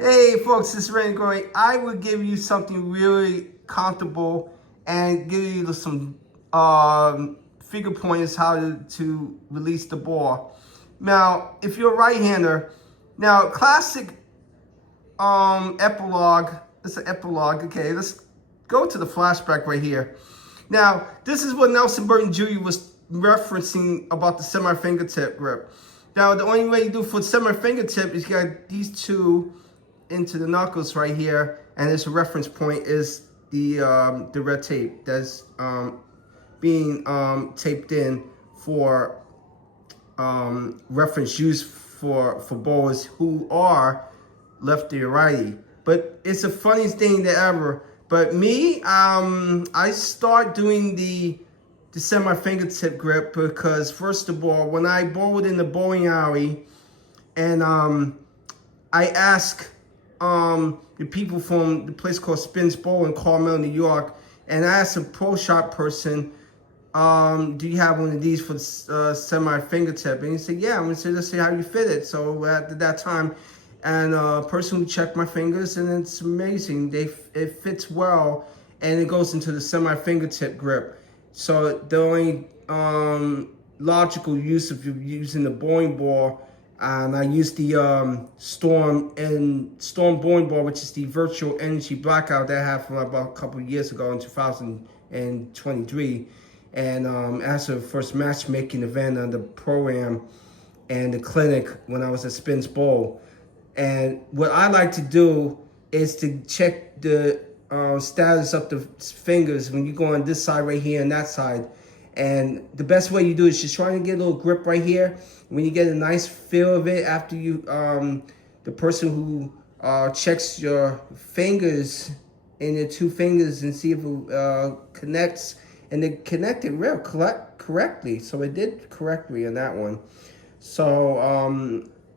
Hey folks, this is Randy Groy. I will give you something really comfortable and give you some figure pointers how to release the ball. Now, if you're a right-hander, now classic epilogue, it's an epilogue. Okay, let's go to the flashback right here. Now, this is what Nelson Burton Jr. was referencing about the semi-fingertip grip. Now, the only way you do for semi-fingertip is you got these two into the knuckles right here, and this reference point is the red tape that's being taped in for reference use for bowlers who are lefty or righty. But it's the funniest thing that ever. But me, I start doing the semi fingertip grip because first of all, when I bowled in the bowling alley, and I ask the people from the place called Spins Bowl in Carmel, New York, and I asked a pro shop person, do you have one of these for the semi fingertip? And he said, yeah. I'm gonna say, let's see how you fit it. So at that time, and person who checked my fingers, and it's amazing. It fits well, and it goes into the semi fingertip grip. So the only logical use of using the bowling ball. And I used the Storm bowling ball, which is the virtual energy blackout that I had from about a couple of years ago in 2023. And as a first matchmaking event on the program and the clinic when I was at Spins Bowl. And what I like to do is to check the status of the fingers when you go on this side right here and that side. And the best way you do it is just trying to get a little grip right here. When you get a nice feel of it after you, the person who checks your fingers in your two fingers and see if it connects, and it connected real correctly. So it did correctly on that one. So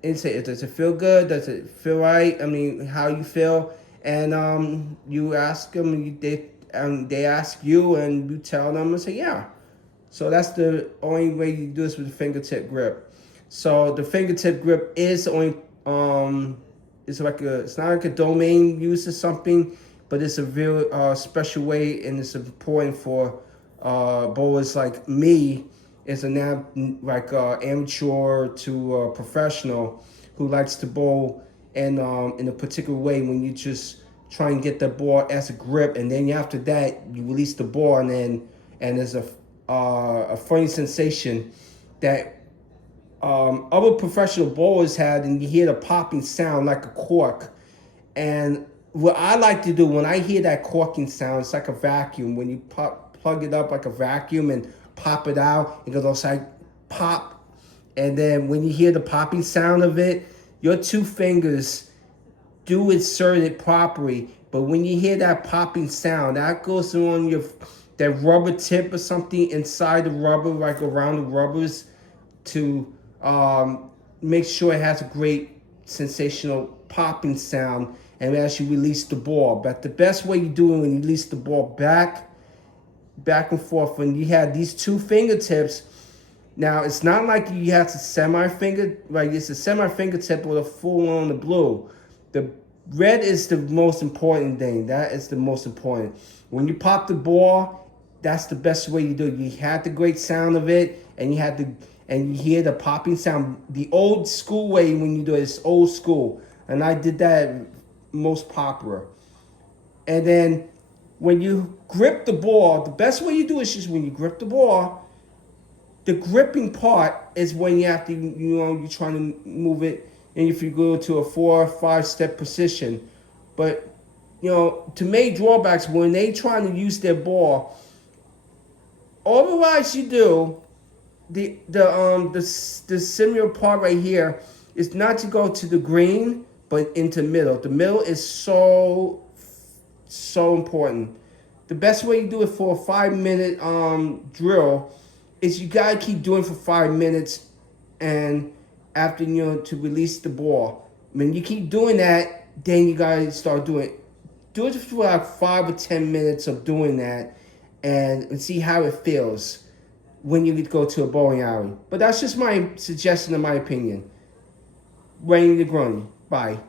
does it feel good? Does it feel right? I mean, how you feel? And you ask them, they ask you, and you tell them and say, yeah. So that's the only way you do this with the fingertip grip. So the fingertip grip is only it's not like a domain use or something, but it's a very special way, and it's important for bowlers like me, is amateur to professional who likes to bowl in a particular way. When you just try and get the ball as a grip, and then after that you release the ball, and there's a funny sensation that other professional bowlers had, and you hear the popping sound like a cork. And what I like to do when I hear that corking sound, it's like a vacuum. When you plug it up like a vacuum and pop it out, it goes like pop. And then when you hear the popping sound of it, your two fingers do insert it properly. But when you hear that popping sound, that goes on that rubber tip or something inside the rubber, like around the rubbers, to make sure it has a great sensational popping sound, and as you release the ball. But the best way you do it when you release the ball back and forth, when you have these two fingertips. Now it's not like you have to semi-finger, like it's a semi-fingertip with a full on the blue. The red is the most important thing. That is the most important. When you pop the ball, that's the best way you do it. You have the great sound of it, and you hear the popping sound. The old school way when you do it is old school, and I did that most popular. And then when you grip the ball, the best way you do it is just when you grip the ball. The gripping part is when you have to, you're trying to move it, and if you go to a 4 or 5 step position. But to make drawbacks when they trying to use their ball. Otherwise, you do the similar part right here is not to go to the green, but into middle. The middle is so important. The best way you do it for a 5-minute drill is you gotta keep doing for 5 minutes, and after to release the ball. When you keep doing that, then you gotta start doing it. Do it for like 5 or 10 minutes of doing that, and see how it feels when you go to a bowling alley. But that's just my suggestion and my opinion. Randy Groy. Bye.